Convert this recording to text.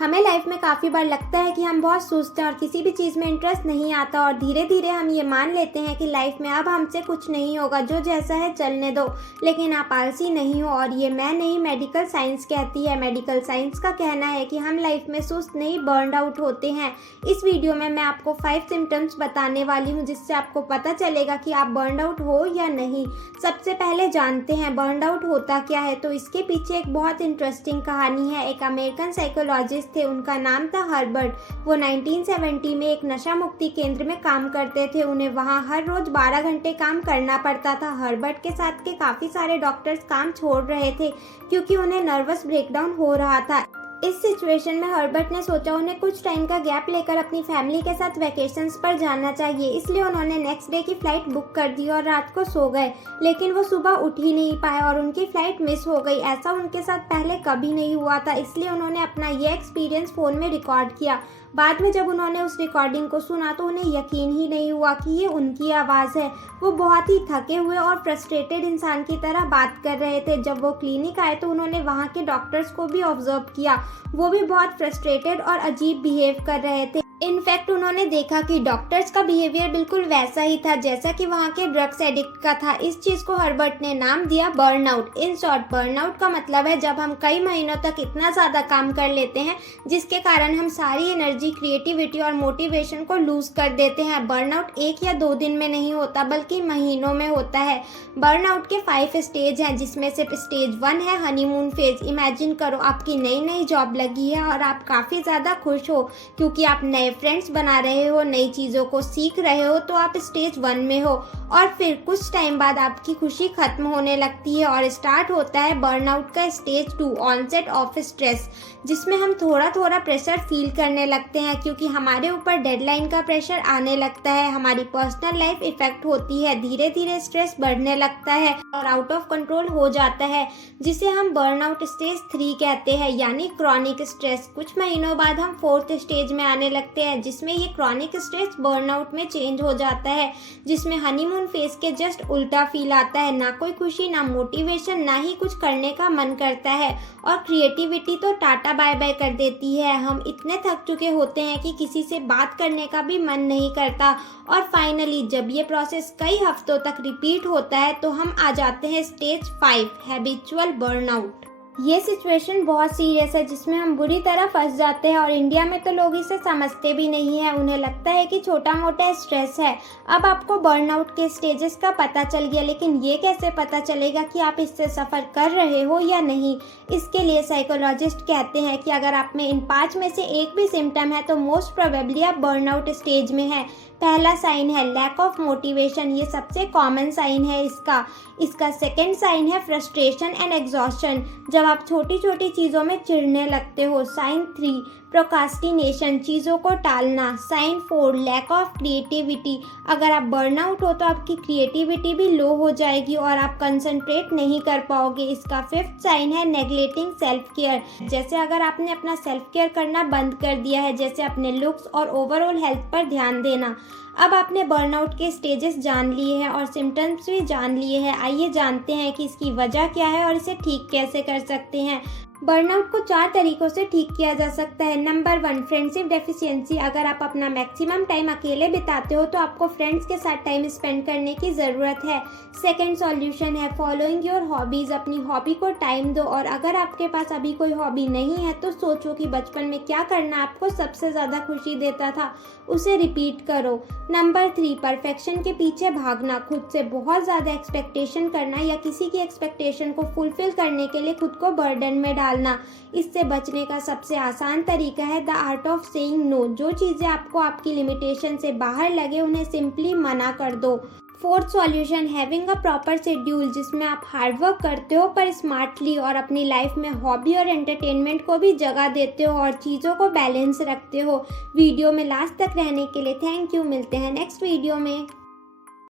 हमें लाइफ में काफ़ी बार लगता है कि हम बहुत सुस्त हैं और किसी भी चीज़ में इंटरेस्ट नहीं आता और धीरे धीरे हम ये मान लेते हैं कि लाइफ में अब हमसे कुछ नहीं होगा, जो जैसा है चलने दो। लेकिन आप आलसी नहीं हो और ये मैं नहीं, मेडिकल साइंस कहती है। मेडिकल साइंस का कहना है कि हम लाइफ में सुस्त नहीं, बर्नड आउट होते हैं। इस वीडियो में मैं आपको 5 सिम्टम्स बताने वाली हूँ जिससे आपको पता चलेगा कि आप बर्नड आउट हो या नहीं। सबसे पहले जानते हैं बर्नड आउट होता क्या है। तो इसके पीछे एक बहुत इंटरेस्टिंग कहानी है। एक अमेरिकन साइकोलॉजिस्ट थे, उनका नाम था हर्बर्ट। वो 1970 में एक नशा मुक्ति केंद्र में काम करते थे। उन्हें वहाँ हर रोज 12 घंटे काम करना पड़ता था। हर्बर्ट के साथ के काफ़ी सारे डॉक्टर्स काम छोड़ रहे थे क्योंकि उन्हें नर्वस ब्रेकडाउन हो रहा था। इस सिचुएशन में हर्बर्ट ने सोचा उन्हें कुछ टाइम का गैप लेकर अपनी फैमिली के साथ वैकेशंस पर जाना चाहिए। इसलिए उन्होंने नेक्स्ट डे की फ़्लाइट बुक कर दी और रात को सो गए। लेकिन वो सुबह उठ ही नहीं पाए और उनकी फ़्लाइट मिस हो गई। ऐसा उनके साथ पहले कभी नहीं हुआ था, इसलिए उन्होंने अपना ये एक्सपीरियंस फ़ोन में रिकॉर्ड किया। बाद में जब उन्होंने उस रिकॉर्डिंग को सुना तो उन्हें यकीन ही नहीं हुआ कि ये उनकी आवाज़ है। वो बहुत ही थके हुए और फ्रस्ट्रेटेड इंसान की तरह बात कर रहे थे। जब वो क्लिनिक आए तो उन्होंने वहाँ के डॉक्टर्स को भी ऑब्जर्व किया। वो भी बहुत फ्रस्ट्रेटेड और अजीब बिहेव कर रहे थे। इनफैक्ट उन्होंने देखा कि डॉक्टर्स का बिहेवियर बिल्कुल वैसा ही था जैसा कि वहाँ के ड्रग्स एडिक्ट का था। इस चीज़ को हर्बर्ट ने नाम दिया बर्नआउट। इन शॉर्ट, बर्नआउट का मतलब है जब हम कई महीनों तक इतना ज़्यादा काम कर लेते हैं जिसके कारण हम सारी एनर्जी, क्रिएटिविटी और मोटिवेशन को लूज कर देते हैं। बर्नआउट 1 या 2 दिन में नहीं होता बल्कि महीनों में होता है। बर्नआउट के 5 स्टेज हैं जिसमें से स्टेज 1 है हनीमून फेज। इमेजिन करो आपकी नई नई जॉब लगी है और आप काफ़ी ज़्यादा खुश हो क्योंकि आप नए फ्रेंड्स बना रहे हो, नई चीज़ों को सीख रहे हो, तो आप स्टेज 1 में हो। और फिर कुछ टाइम बाद आपकी खुशी खत्म होने लगती है और स्टार्ट होता है बर्नआउट का स्टेज 2, ऑनसेट ऑफ स्ट्रेस, जिसमें हम थोड़ा थोड़ा प्रेशर फील करने लगते हैं क्योंकि हमारे ऊपर डेडलाइन का प्रेशर आने लगता है। हमारी पर्सनल लाइफ इफेक्ट होती है, धीरे धीरे स्ट्रेस बढ़ने लगता है और आउट ऑफ कंट्रोल हो जाता है, जिसे हम बर्नआउट स्टेज 3 कहते हैं, यानी क्रॉनिक स्ट्रेस। कुछ महीनों बाद हम 4th स्टेज में आने लगते हैं जिसमें ये क्रॉनिक स्ट्रेस बर्नआउट में चेंज हो जाता है, जिसमें हनीमून फेज के जस्ट उल्टा फील आता है। ना कोई खुशी, ना मोटिवेशन, ना ही कुछ करने का मन करता है और क्रिएटिविटी तो टाटा बाय बाय कर देती है। हम इतने थक चुके होते हैं कि किसी से बात करने का भी मन नहीं करता। और फाइनली जब ये प्रोसेस कई हफ्तों तक रिपीट होता है तो हम आ जाते हैं स्टेज 5, हैबिचुअल बर्नआउट। ये सिचुएशन बहुत सीरियस है जिसमें हम बुरी तरह फंस जाते हैं और इंडिया में तो लोग इसे समझते भी नहीं है। उन्हें लगता है कि छोटा मोटा स्ट्रेस है। अब आपको बर्नआउट के स्टेजेस का पता चल गया, लेकिन ये कैसे पता चलेगा कि आप इससे सफ़र कर रहे हो या नहीं? इसके लिए साइकोलॉजिस्ट कहते हैं कि अगर आप में इन 5 में से एक भी सिम्टम है तो मोस्ट प्रोबेबली आप बर्नआउट स्टेज में है। पहला साइन है लैक ऑफ मोटिवेशन। ये सबसे कॉमन साइन है इसका सेकंड साइन है फ्रस्ट्रेशन एंड एग्जॉस्शन, जब आप छोटी छोटी चीज़ों में चिढ़ने लगते हो। साइन 3 प्रोकास्टिनेशन, चीज़ों को टालना। Sign 4 lack of creativity. अगर आप बर्नआउट हो तो आपकी क्रिएटिविटी भी लो हो जाएगी और आप कंसंट्रेट नहीं कर पाओगे। इसका 5th साइन है नेग्लेक्टिंग सेल्फ केयर। जैसे अगर आपने अपना सेल्फ केयर करना बंद कर दिया है, जैसे अपने लुक्स और ओवरऑल हेल्थ पर ध्यान देना। अब आपने बर्नआउट के स्टेजेस जान लिए हैं और सिम्टम्स भी जान लिए हैं। आइए जानते हैं कि इसकी वजह क्या है और इसे ठीक कैसे कर सकते हैं। बर्नआउट को 4 तरीकों से ठीक किया जा सकता है। Number 1, friendship deficiency. अगर आप अपना मैक्सिमम टाइम अकेले बिताते हो तो आपको फ्रेंड्स के साथ टाइम स्पेंड करने की ज़रूरत है। सेकंड सॉल्यूशन है फॉलोइंग योर हॉबीज़। अपनी हॉबी को टाइम दो और अगर आपके पास अभी कोई हॉबी नहीं है तो सोचो कि बचपन में क्या करना आपको सबसे ज़्यादा खुशी देता था, उसे रिपीट करो। नंबर 3, परफेक्शन के पीछे भागना। खुद से बहुत ज़्यादा एक्सपेक्टेशन करना या किसी की एक्सपेक्टेशन को फुलफिल करने के लिए खुद को बर्डन में डालना। इससे बचने का सबसे आसान तरीका है the art of saying no. जो चीज़ें आपको आपकी लिमिटेशन से बाहर लगे उन्हें सिंपली मना कर दो। 4th solution, having a proper schedule, जिसमें आप हार्डवर्क करते हो पर स्मार्टली और अपनी लाइफ में हॉबी और एंटरटेनमेंट को भी जगह देते हो और चीज़ों को बैलेंस रखते हो। वीडियो में लास्ट तक रहने के लिए थैंक यू। मिलते हैं नेक्स्ट वीडियो में।